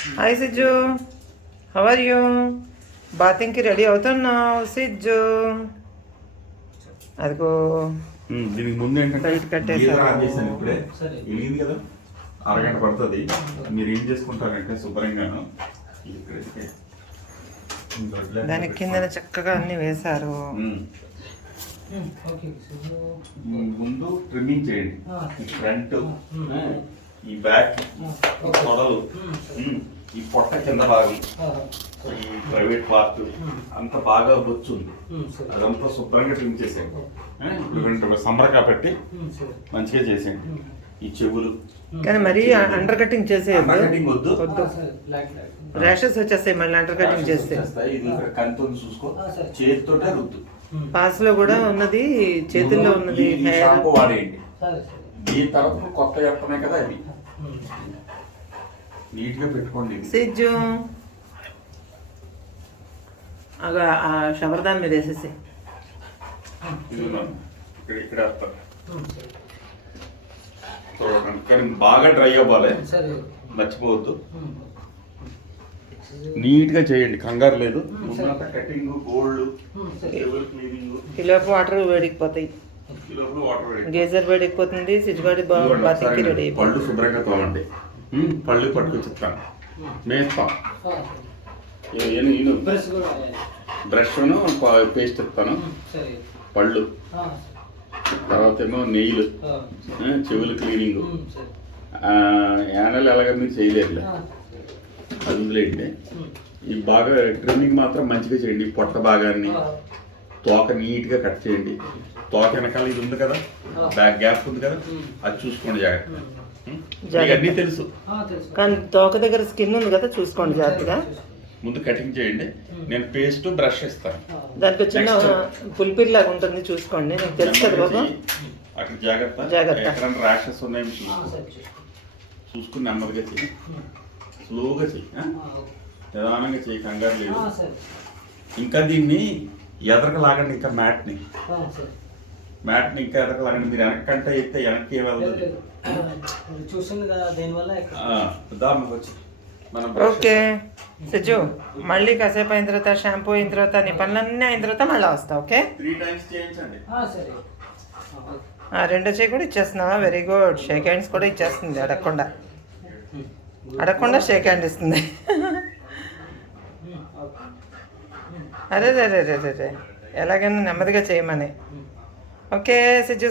Hi Sijju, how are you? బాతింగ్కి ready అవుతున్నావు సిజ్జు? అదిగో దీనికి ముందు ఏంటంటే బయట కట్టేసాను. ఇప్పుడే వెలిగింది కదా, అరగంట పడుతుంది. మీరు ఏం చేసుకుంటారంటే శుభ్రంగాను దాని కింద చక్కగా అన్ని వేశారు. ముందు ట్రిమ్మింగ్ చేయండి. ఈ ఫ్రంట్, ఈ బ్యాక్, ఈ తొడలు, ఈ పొట్ట కింద భాగం, ఈ ప్రైవేట్ పార్ట్ అంత బాగా బొచ్చుంది, అదంతా శుభ్రంగా ట్రిమ్ చేసేయండి. సమ్మర్ కాబట్టి మంచిగా చేసేయండి. ఈ చెవులు కానీ మరీ అండర్ కటింగ్ చేసే వద్దు, ర్యాషెస్ వచ్చేస్తాయి మళ్ళీ అండర్ కటింగ్ చేస్తే. ఇది కంతో చూసుకో, చేతితోటే రుద్దు. పాస్ లో కూడా ఉన్నది, చేతుల్లో ఉన్నది. షాంపూ వాడేయండి. దీని తర్వాత కొత్త చెప్పనే కదా, అది నీట్ గా పెట్టుకోండి. సిజ్జు అగా ఆ షవర్ దాని మీద వేసేసి ఇక్కడ కానీ బాగా డ్రై అవ్వాలి, మర్చిపోవద్దు. నీట్ గా చేయండి, కంగారు లేదు. కటింగ్, గోల్డ్, కిలోపు వాటర్ వేడికిపోతాయి, గేజర్ వేడికిపోతుంది. సిజ్జుగాడి బాతికి రెడీ. పళ్ళు శుభ్రంగా తోమండి. పళ్ళు పట్టుకొచ్చి చెప్తాను, మేస్తాం. బ్రష్ పేస్ట్ ఇస్తాను. పళ్ళు, తర్వాత ఏమో నెయ్యిలు, చెవులు క్లీనింగ్. యానలు ఎలాగ మీరు చేయలేరులే, అది వదిలేయండి. ఈ బాగా ట్రిమ్మింగ్ మాత్రం మంచిగా చేయండి. పొట్ట భాగాన్ని, తోక నీట్గా కట్ చేయండి. తోక వెనకాల ఇది ఉంది కదా, బ్యాక్ గ్యాప్ ఉంది కదా, అది చూసుకోండి జాగ్రత్త. అన్నీ తెలుసు కానీ తోక దగ్గర స్కిన్ ఉంది కదా, చూసుకోండి జాగ్రత్తగా. ముందు కటింగ్ చేయండి, నేను పేస్ట్ బ్రష్ ఇస్తాను. దానికి చిన్న పులిపిరి లాగా ఉంటుంది, చూసుకోండి. నాకు తెలుసు కదా బాబు, అక్కడ జాగ్రత్త. ఎక్కడ ర్యాషెస్ ఉన్నాయని చూసుకుని నెమ్మదిగా చెయ్యి, స్లోగా చెయ్యి, నిదానంగా చెయ్యి, కంగారు లేదు. ఇంకా దీన్ని ఎదరకు లాగండి, ఇంకా మ్యాట్ని ఇంకా ఎదరకు లాగండి. మీరు వెనక్కంటే అయితే వెనక్కి వెళ్ళదు. ఓకే సిజ్జు, మళ్ళీ కాసేపు అయిన తర్వాత షాంపూ అయిన తర్వాత నీ పనులన్నీ అయిన తర్వాత మళ్ళీ వస్తా. ఓకే, 3 times చేయించండి. రెండో చేయి కూడా ఇచ్చేస్తున్నావా? Very good. షేక్ హ్యాండ్స్ కూడా ఇచ్చేస్తుంది, అడగకుండా షేక్ హ్యాండ్ ఇస్తుంది. అరే రే రే రే రే, ఎలాగైనా నెమ్మదిగా చేయమని. ఓకే సిజ్జు.